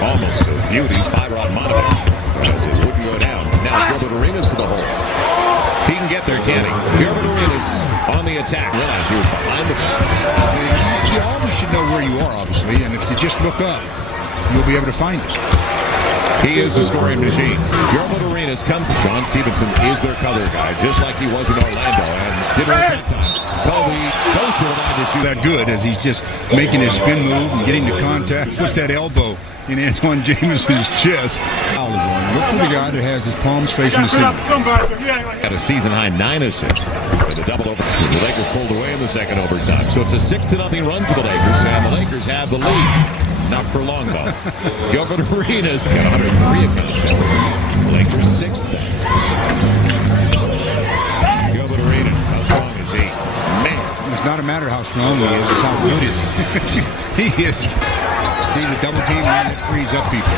Almost a beauty by Rodmanovich. As it wouldn't go down. Now Gilbert Arenas to the hole. He can get there, can he? Gilbert Arenas on the attack. Realize he was behind the fence. You always should know where you are, obviously, and if you just look up, you'll be able to find it. He is a scoring machine. Gilbert Arenas comes. Sean Stevenson is their color guy, just like he was in Orlando, and didn't work that time. Kobe goes to the line to shoot. That good as he's just making his spin move and getting the contact. Puts that elbow in Antoine Jameson's chest. Look for the guy that has his palms facing the ceiling. At a season-high 9 assists. And a double over. The Lakers pulled away in the second overtime. So it's a 6-0 run for the Lakers, and the Lakers have the lead. Not for long, though. Gilbert Arenas got 103 attempts. The Lakers 6th best. Gilbert Arenas, how strong is he? Man. It's not a matter how strong he is, it's how good he is. He is. See the double team line that frees up people.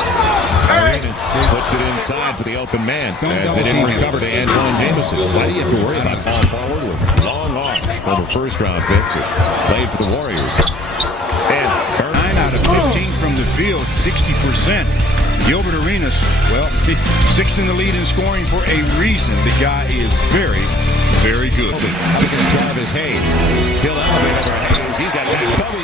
Arenas puts it inside for the open man. And they didn't recover to Antoine Jameson. Why do you have to worry about ball forward with long arm? Former first-round pick that played for the Warriors. And 9 out of 15 from the field, 60%. Gilbert Arenas, well, 6th in the lead in scoring for a reason. The guy is very, very good. Against Jarvis Hayes. He'll elevate over Hayes. He's got back Kobe.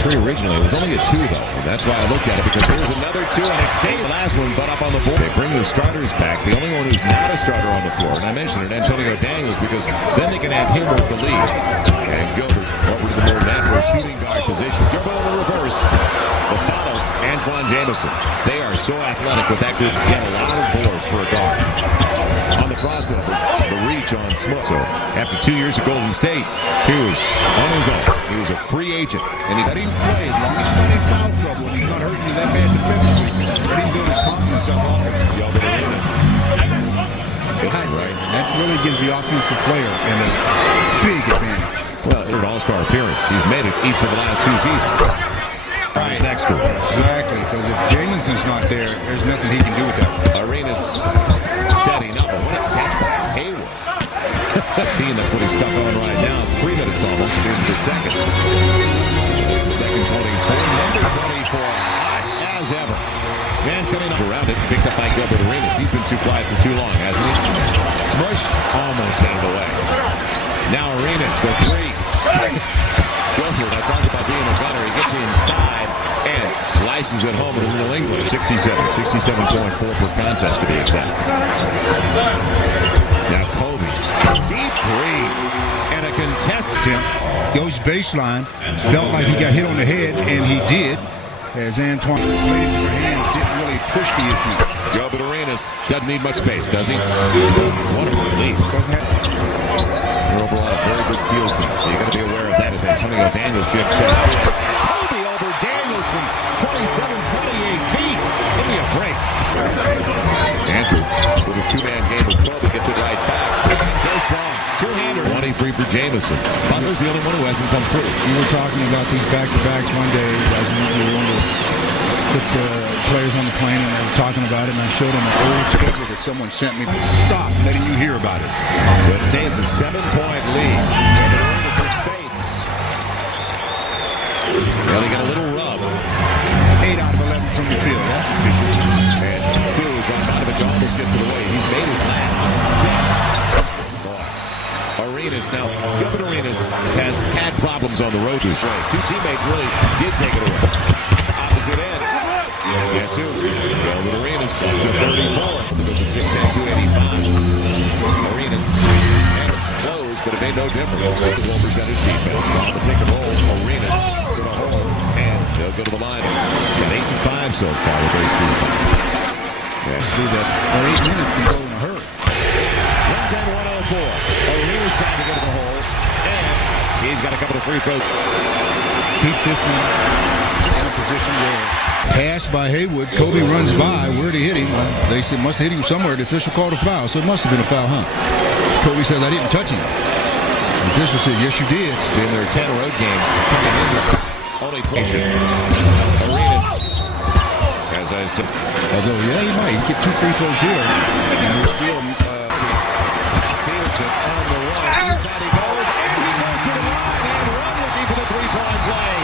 3 originally. It was only a 2, though. And that's why I looked at it, because here's another 2, and it stayed the last one, but up on the board. They bring their starters back. The only one who's not a starter on the floor, and I mentioned it, Antonio Daniels, because then they can have him with the lead. And Gilbert over to the more natural shooting guard position. Gilbert on the reverse. The follow, Antoine Jameson. They are so athletic with that group. Get a lot of boards for a guard. On the crossover, the reach on Smith. So after 2 years at Golden State, he was on his own. He was a free agent. And he let him play as long as he's not in foul trouble and he's not hurting you that bad defensively. Let him build his confidence on offense. Gilbert Arenas. Right. That really gives the offensive player a big advantage. Well, third All-Star appearance. He's made it each of the last 2 seasons. Right next to him. Exactly, because if Jameson's not there, there's nothing he can do with that. Arenas setting up. What a catch by Hayward. Team, that's what he's stuck on right now. 3 minutes almost into the second. It's the second 24. Number 24, hot as ever. Man coming up around it, picked up by Gilbert Arenas. He's been too quiet for too long, hasn't he? Smush, almost handed away. Now Arenas, the 3. Gilbert, I talked about being a gunner. He gets inside and slices it home in New England. 67.4 per contest to be exact. Now Kobe, deep 3, and a contest attempt. Goes baseline, felt like he got hit on the head, and he did, as Antoine played into their hands, didn't really push the issue. Gilbert Arenas doesn't need much space, does he? What a release. They're overall a very good steal team, so you got to be aware of that as Antonio Daniels chipped Kobe over Daniels from 27-28 feet. Give me a break. Andrew, little 2-man game with Kobe, gets it right back. Goes strong. 2-hander. 23 for Jameson. Butler's the only one who hasn't come through. We were talking about these back-to-backs one day as we were on to put the players on the plane, and they were talking about it, and I showed them an old schedule that someone sent me. Stop letting you hear about it. So it stays a 7-point lead. Arenas in space. Well, he got a little rub. 8 out of 11 from the field. That's efficient. And Stu's Rodmanovich almost gets it away. He's made his last 6. Arenas now. Gilbert Arenas has had problems on the road this way. 2 teammates really did take it away. Opposite end. Yes, sir. Gilbert Arenas up to 34. Division 6'10", 285. Arenas. And it's closed, but it made no difference. The well-presented defense. On the pick and roll. Arenas to the hole. And they'll go to the line. It's been 8 and 5 so far with those 2. Yeah, see that 8 minutes can go in a hurry. 110-104. Arenas trying to get to the hole. And he's got a couple of free throws. Keep this one in a position where pass by Haywood. Kobe runs by. Where'd he hit him? They said must have hit him somewhere. The official called a foul, so it must have been a foul, huh? Kobe says, I didn't touch him. The official said, yes, you did. It's been their 10 road games. Only 20. Arenas. As I said. Although, yeah, he might. He get 2 free throws here. And we're still... Stevenson on the run. Inside he goes. And he goes to the line. And one looking for the 3-point play.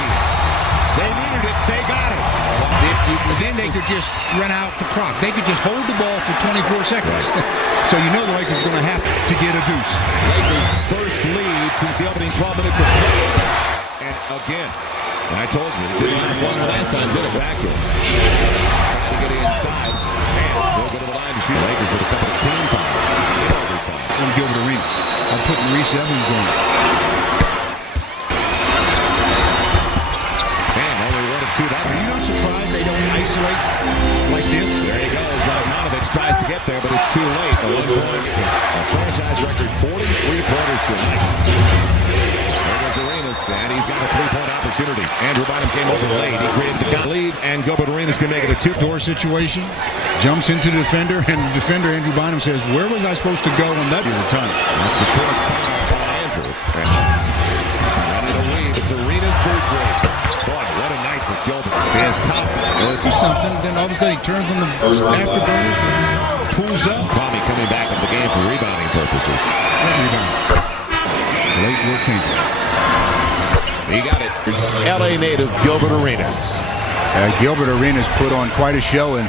They needed it. They got it. then they could just run out the clock. They could just hold the ball for 24 seconds. So you know the Lakers are going to have to get a deuce. Lakers' first lead since the opening 12 minutes of play. And again, I told you, didn't last long the last time, did it vacuum. Trying to get inside. And they'll go to the line to shoot. Lakers with a couple of team fouls in overtime. I'm Gilbert Arenas. I'm putting Reese Evans on. And only 1 of 2 that. Are you not surprised they don't isolate like this? There he goes. Radmanovich tries to get there, but it's too late. A 1 point, a franchise record 43-pointers tonight. There goes Arenas, and he's got a 3-point opportunity. Andrew Bynum came over late. He created the lead, and Gilbert Arenas can make it a 2-door situation. Jumps into the defender, and the defender, Andrew Bynum, says, where was I supposed to go on that time? That's a good from Andrew. Ready to weave. It's Arenas for 3. Boy, what a night for Gilbert. He has top. It's something, then all of a sudden he turns on the afterburners, pulls up. Probably coming back in the game for rebounding purposes. Late will change it. He got it. It's LA native Gilbert Arenas. Gilbert Arenas put on quite a show, and